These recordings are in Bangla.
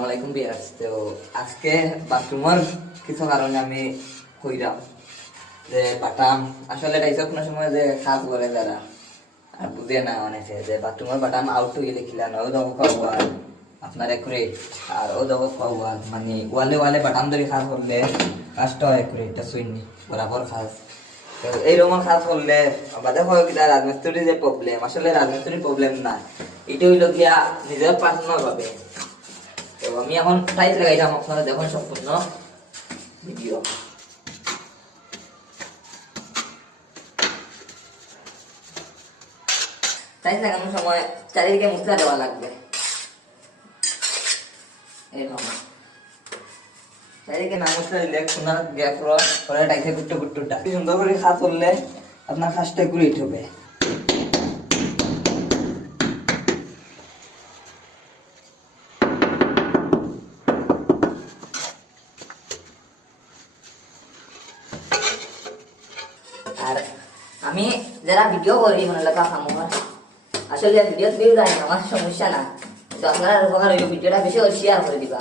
আসসালামু আলাইকুম ভিউয়ার্স। তো আজকে বাথরুমের কিছু কারণে আমি কইরাম যে বাটাম আসলে এটা কোনো সময় যে কাজ করে যারা আর বুঝে না অনেকে যে বাথরুমের বাটাম আউট হয়ে গেলে খিলানো ও দেখো খাওয়া আপনার একুরেট আর ও দেখো খাওয়া মানে ওয়ালে ওয়ালে বাটাম ধরে কাজ করলে কাজটা হয় একুরেট এটা সুইনি বরাবর কাজ। তো এইরকম কাজ করলে বাদে হয় কি রাজমিস্ত্রির যে প্রবলেম আসলে রাজমিস্ত্রির প্রবলেম না, এটা হইল গিয়া নিজের পার্সোনাল ভাবে। তো আমি এখন টাইট লাগাইলাম, আপনারা দেখুন সম্পূর্ণ ভিডিও। টাইট লাগানোর সময় চারিদিকে মুছলা দেওয়া লাগবে, এরকম চারিদিকে না মুছলা দিলে সোনার গ্যাপ করে টাইটে গুট্টু গুট্টুটা সুন্দর করে খাস করলে আপনার খাসটা গুড়িট হবে। আর আমি যারা ভিডিও করি মনে লাগা আমার আসলে ভিডিও ভিউ যায় না, আমার সমস্যা না, কিন্তু আপনারা উপকার হইব ভিডিওটা বেশি শেয়ার করে দিবা।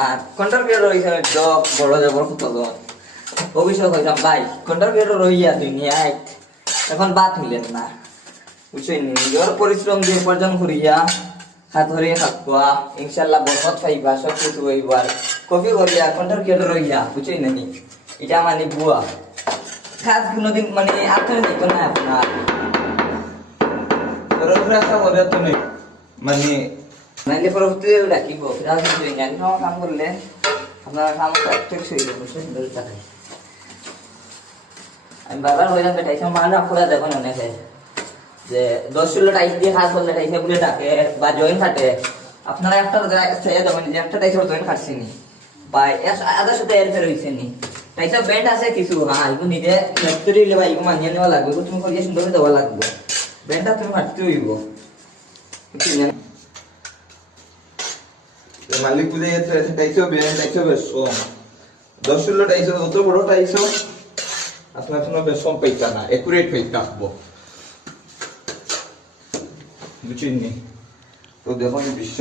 আর কন্টেন্ট ক্রিয়েটর হিসেবে জব বড় জবর কতজন অভিষেক হইতাম ভাই, কন্টেন্ট ক্রিয়েটর হইয়া দুনিয়ায় এখন বাদ মিলেন না, বুঝছেন? নিজের পরিশ্রম দিয়ে উপার্জন করিয়া হাত ধরিয়ে থাকবা ইনশাল্লাহ বরকত পাইবা, সব কিছু হইবার কপি করিয়া কন্টেন্ট ক্রিয়েটর হইয়া, বুঝছেন না? এটা মানে বুয়া কাজ কোনোদিন মানে আত্মীয় দিত না আপনার তুমি মানে নাইলে পরবর্তী ডাকিব কাম করলে আপনার কাম সুন্দর থাকে। আমি বারবার হইলাম টাইসা মারা খোলা দেখুন অনেকে যে 10-16 টাইস দিয়ে কাজ করলে টাইসা বলে ডাকে বা জয়েন কাটে। আপনারা একটা দেখুন যে একটা টাইসের জয়েন কাটছেনি বা আদার সাথে এর ফের হয়েছে নি টাইসা ব্যান্ড আছে কিছু, হ্যাঁ এগুলো নিজে ফ্যাক্টরি বা এগুলো মানিয়ে নেওয়া লাগবে, তুমি করিয়ে সুন্দর করে দেওয়া লাগবে, ব্যান্ডটা তুমি কাটতে হইব। মালিক বুঝে টাইসো বেন টাইসো বেশো 10-16 টাইসো যত বড় টাইসো আপনার কোনো বেশম পাইতা না, একুরেট পাইতা হবো, বুঝছেন নি? তো দেখুন বিশ্ব